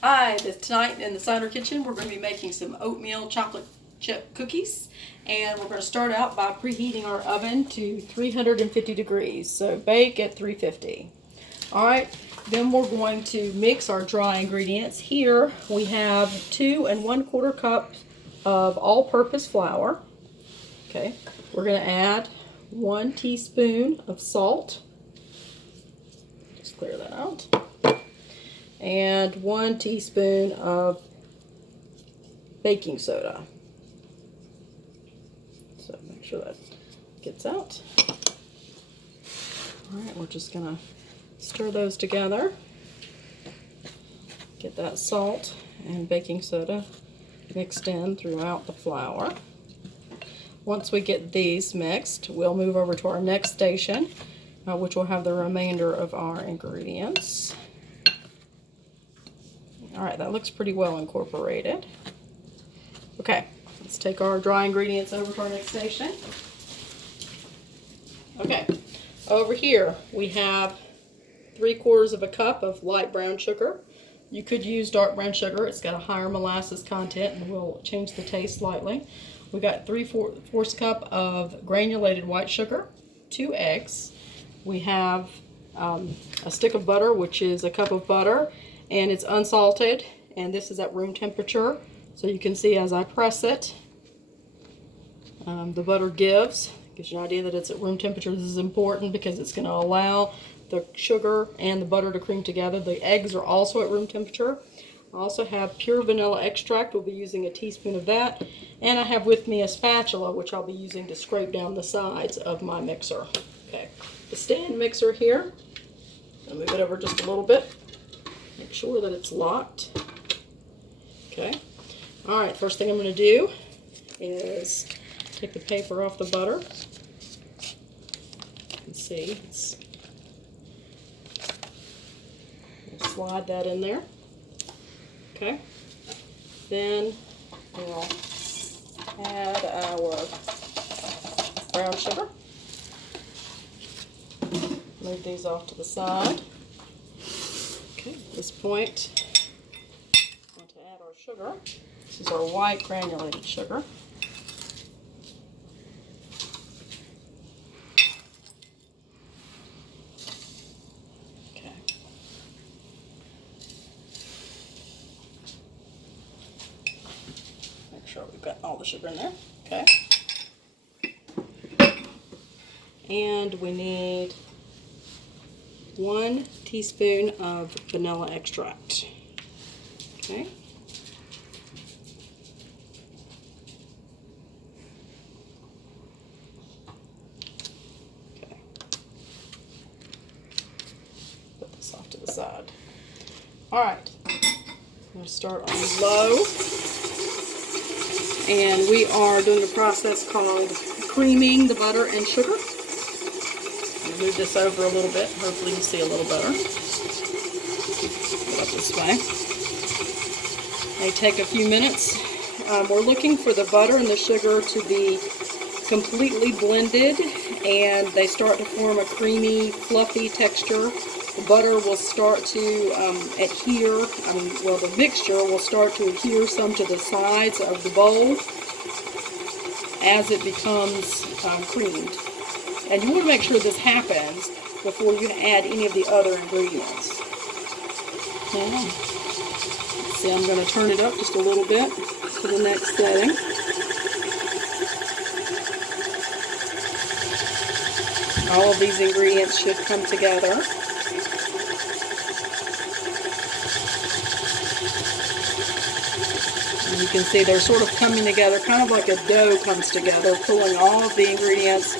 Hi, tonight in the Cider Kitchen we're going to be making some oatmeal chocolate chip cookies, and we're going to start out by preheating our oven to 350 degrees, so bake at 350. Alright, then we're going to mix our dry ingredients. Here we have 2 1/4 cups of all-purpose flour. Okay, we're going to add 1 teaspoon of salt. Just clear that out. And 1 teaspoon of baking soda. So make sure that gets out. Alright, we're just going to stir those together. Get that salt and baking soda mixed in throughout the flour. Once we get these mixed, we'll move over to our next station, which will have the remainder of our ingredients. Alright, that looks pretty well incorporated. Okay, let's take our dry ingredients over to our next station. Okay, over here we have 3/4 cup of light brown sugar. You could use dark brown sugar. It's got a higher molasses content and will change the taste slightly. We got 3/4 cup of granulated white sugar, 2 eggs. We have a stick of butter, which is a cup of butter, and it's unsalted, and this is at room temperature. So you can see as I press it, the butter gives you an idea that it's at room temperature. This is important because it's going to allow the sugar and the butter to cream together. The eggs are also at room temperature. I also have pure vanilla extract. We'll be using a teaspoon of that. And I have with me a spatula, which I'll be using to scrape down the sides of my mixer. Okay, the stand mixer here. I'll move it over just a little bit. Make sure that it's locked. Okay. Alright, first thing I'm going to do is take the paper off the butter. You can see we'll slide that in there. Okay. Then we'll add our brown sugar. Move these off to the side. Okay, at this point, I'm going to add our sugar. This is our white granulated sugar. Okay. Make sure we've got all the sugar in there. Okay. And we need 1 teaspoon of vanilla extract. Okay. Okay. Put this off to the side. Alright. I'm going to start on low. And we are doing a process called creaming the butter and sugar. Move this over a little bit. Hopefully you can see a little better. Go up this way. They take a few minutes. We're looking for the butter and the sugar to be completely blended, and they start to form a creamy, fluffy texture. The butter will start to adhere, the mixture will start to adhere some to the sides of the bowl as it becomes creamed. And you want to make sure this happens before you add any of the other ingredients. Okay. See, I'm going to turn it up just a little bit to the next setting. All of these ingredients should come together. And you can see they're sort of coming together, kind of like a dough comes together, pulling all of the ingredients,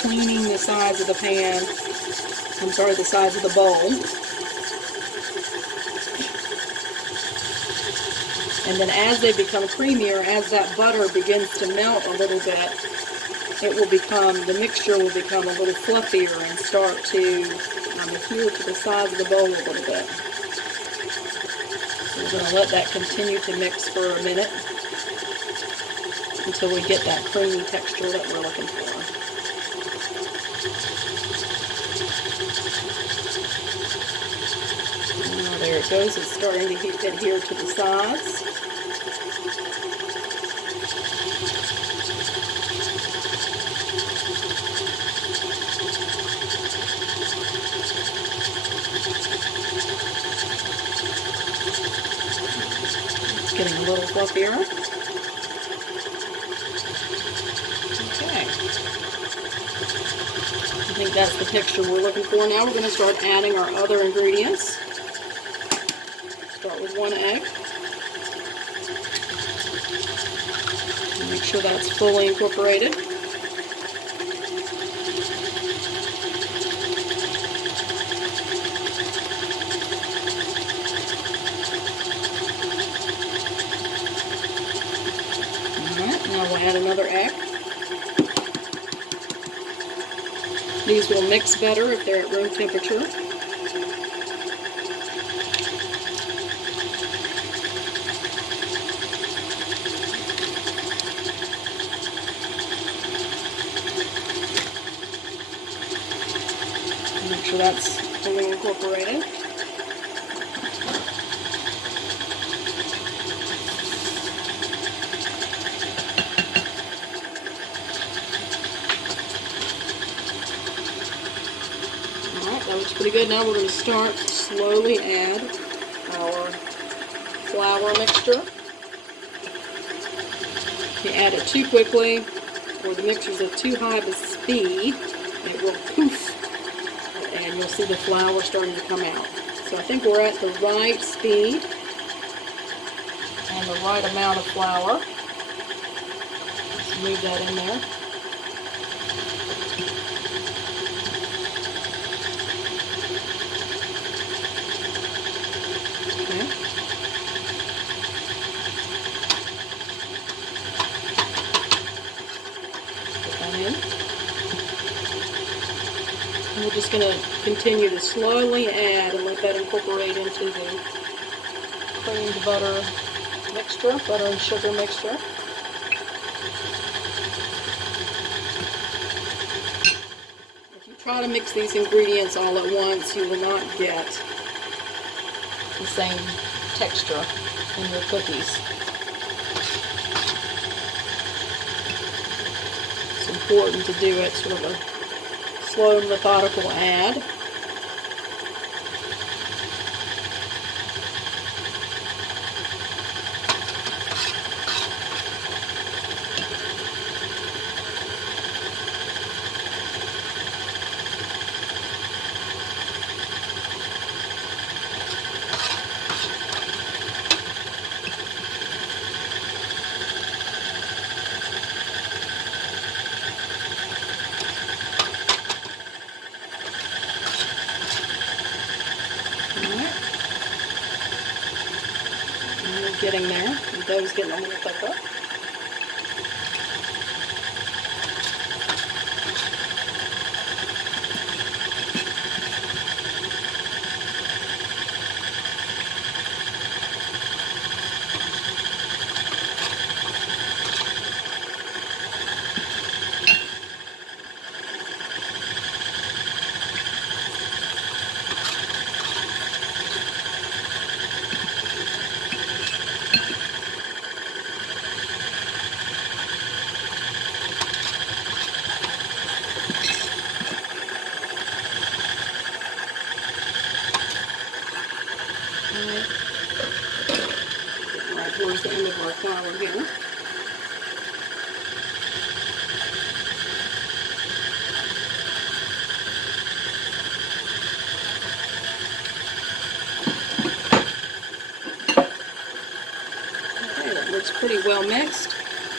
cleaning the sides of the pan, the sides of the bowl. And then as they become creamier, as that butter begins to melt a little bit, the mixture will become a little fluffier and start to adhere to the sides of the bowl a little bit. So we're going to let that continue to mix for a minute until we get that creamy texture that we're looking for. Oh, there it goes. It's starting to adhere to the sides. It's getting a little fluffier. Okay. I think that's the texture we're looking for. Now we're going to start adding our other ingredients. Start with 1 egg. Make sure that's fully incorporated. Alright, now we'll add another egg. These will mix better if they're at room temperature. Make sure that's fully incorporated. Alright, that looks pretty good. Now we're going to start slowly add our flour mixture. If you add it too quickly or the mixture's at too high of a speed, it will poof. And you'll see the flour starting to come out. So I think we're at the right speed and the right amount of flour. Let's move that in there. Okay. Put that in. And we're just going to continue to slowly add and let that incorporate into the creamed butter mixture, butter and sugar mixture. If you try to mix these ingredients all at once, you will not get the same texture in your cookies. It's important to do it sort of a slow and methodical add. Getting there. The dough's getting a little thicker. Right towards the end of our flour here. Okay, that looks pretty well mixed.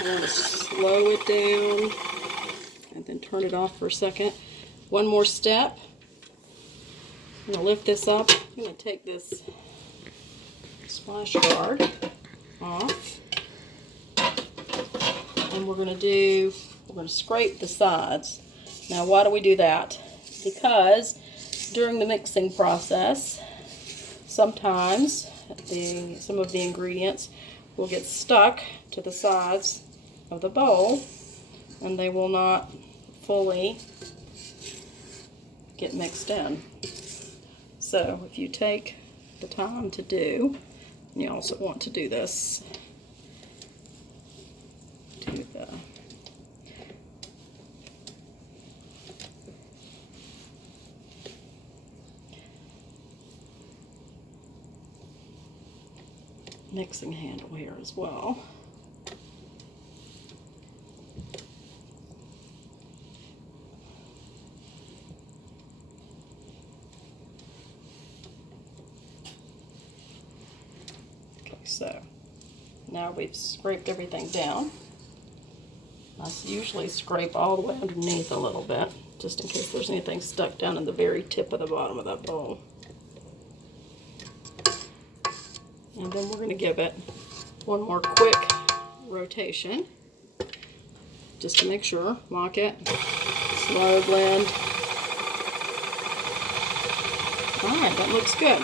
I want to slow it down and then turn it off for a second. One more step. I'm going to lift this up. I'm going to take this splash guard off. And we're going to scrape the sides. Now why do we do that? Because during the mixing process, sometimes some of the ingredients will get stuck to the sides of the bowl and they will not fully get mixed in. So if you take the time to do. And you also want to do this to the mixing handle here as well. Okay, so now we've scraped everything down. I usually scrape all the way underneath a little bit, just in case there's anything stuck down in the very tip of the bottom of that bowl. And then we're going to give it one more quick rotation, just to make sure. Lock it, slow blend. Alright, that looks good.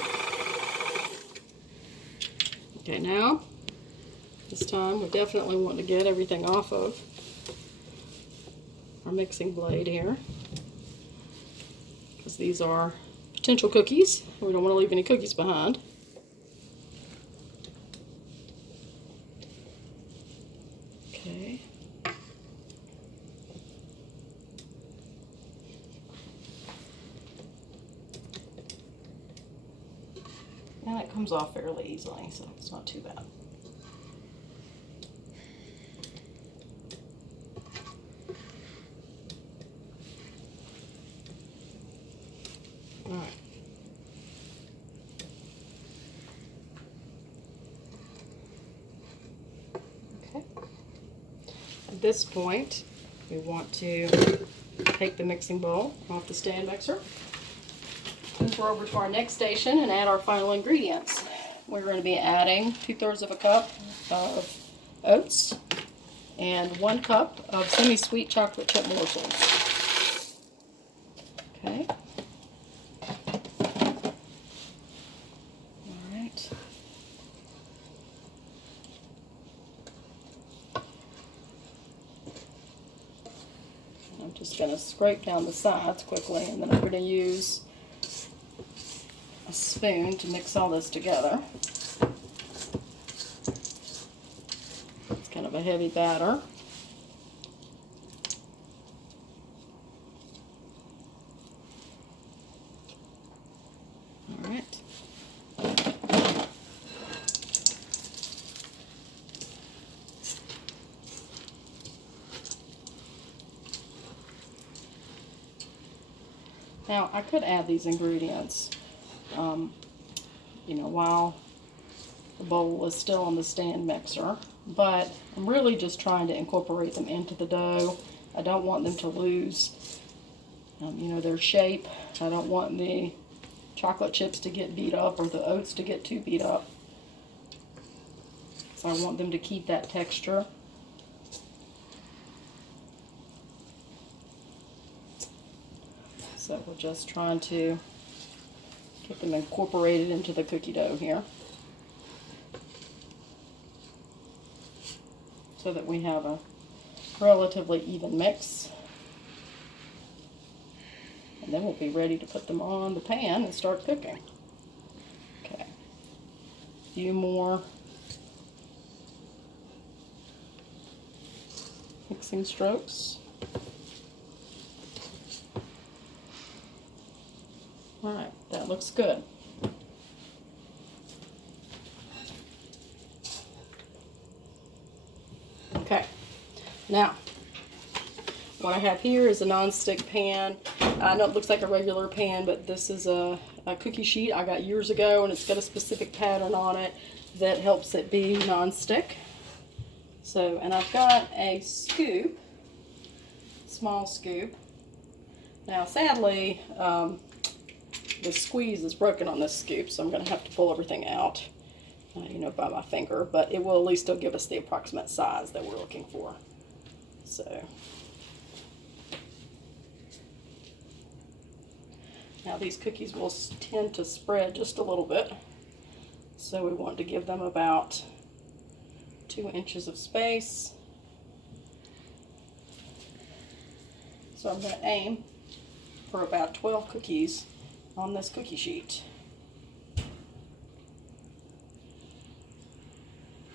Okay, now, this time we definitely want to get everything off of our mixing blade here, because these are potential cookies. We don't want to leave any cookies behind. Okay. And it comes off fairly easily, so it's not too bad. All right. Okay. At this point, we want to take the mixing bowl off the stand mixer. Move over to our next station and add our final ingredients. We're going to be adding 2/3 of a cup of oats and 1 cup of semi-sweet chocolate chip morsels. Okay. All right. I'm just going to scrape down the sides quickly, and then I'm going to use a spoon to mix all this together. It's kind of a heavy batter. All right. Now, I could add these ingredients you know, while the bowl is still on the stand mixer, but I'm really just trying to incorporate them into the dough. I don't want them to lose, you know, their shape. I don't want the chocolate chips to get beat up or the oats to get too beat up. So I want them to keep that texture. So we're just trying to get them incorporated into the cookie dough here, so that we have a relatively even mix. And then we'll be ready to put them on the pan and start cooking. Okay, a few more mixing strokes. All right, that looks good. Okay, now what I have here is a non-stick pan. I know it looks like a regular pan, but this is a cookie sheet I got years ago, and it's got a specific pattern on it that helps it be non-stick. So, and I've got a scoop, small scoop. Now, sadly, the squeeze is broken on this scoop, so I'm going to have to pull everything out, you know, by my finger, but it will at least still give us the approximate size that we're looking for. So, now these cookies will tend to spread just a little bit, so we want to give them about 2 inches of space. So I'm going to aim for about 12 cookies on this cookie sheet.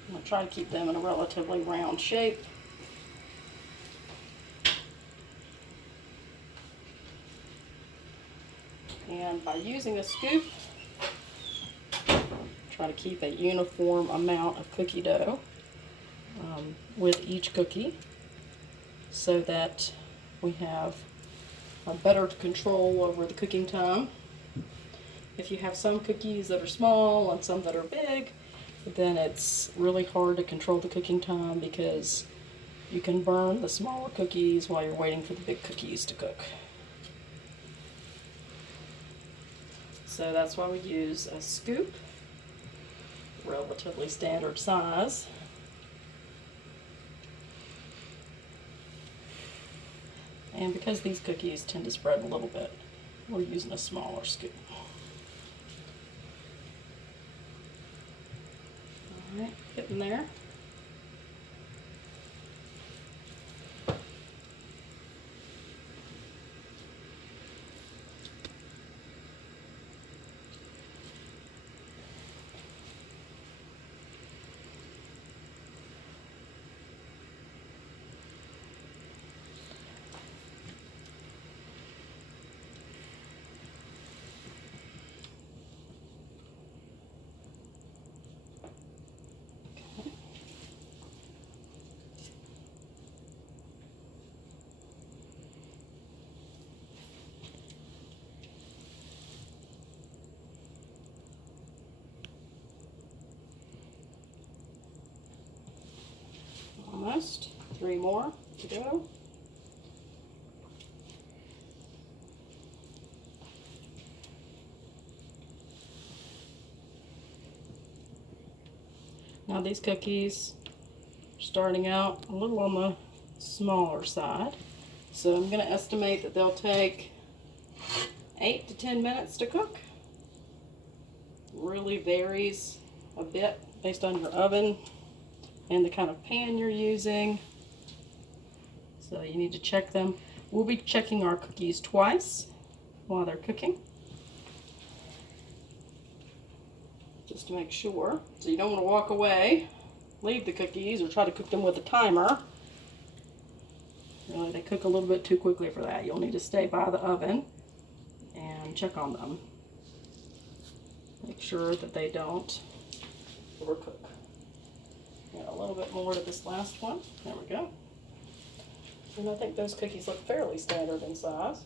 I'm going to try to keep them in a relatively round shape. And by using a scoop, try to keep a uniform amount of cookie dough with each cookie so that we have a better control over the cooking time. If you have some cookies that are small and some that are big, then it's really hard to control the cooking time because you can burn the smaller cookies while you're waiting for the big cookies to cook. So that's why we use a scoop, relatively standard size. And because these cookies tend to spread a little bit, we're using a smaller scoop. All right, getting there. Almost. 3 more to go. Now these cookies are starting out a little on the smaller side, so I'm going to estimate that they'll take 8 to 10 minutes to cook. Really varies a bit based on your oven and the kind of pan you're using, so you need to check them. We'll be checking our cookies twice while they're cooking, just to make sure. So you don't want to walk away, leave the cookies, or try to cook them with a timer. Really, they cook a little bit too quickly for that. You'll need to stay by the oven and check on them. Make sure that they don't overcook. Add a little bit more to this last one. There we go. And I think those cookies look fairly standard in size.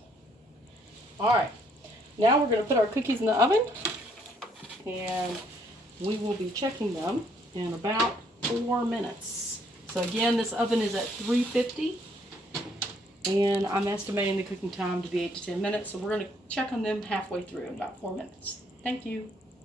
All right, now we're going to put our cookies in the oven, and we will be checking them in about 4 minutes. So again, this oven is at 350, and I'm estimating the cooking time to be 8 to 10 minutes. So we're going to check on them halfway through in about 4 minutes. Thank you.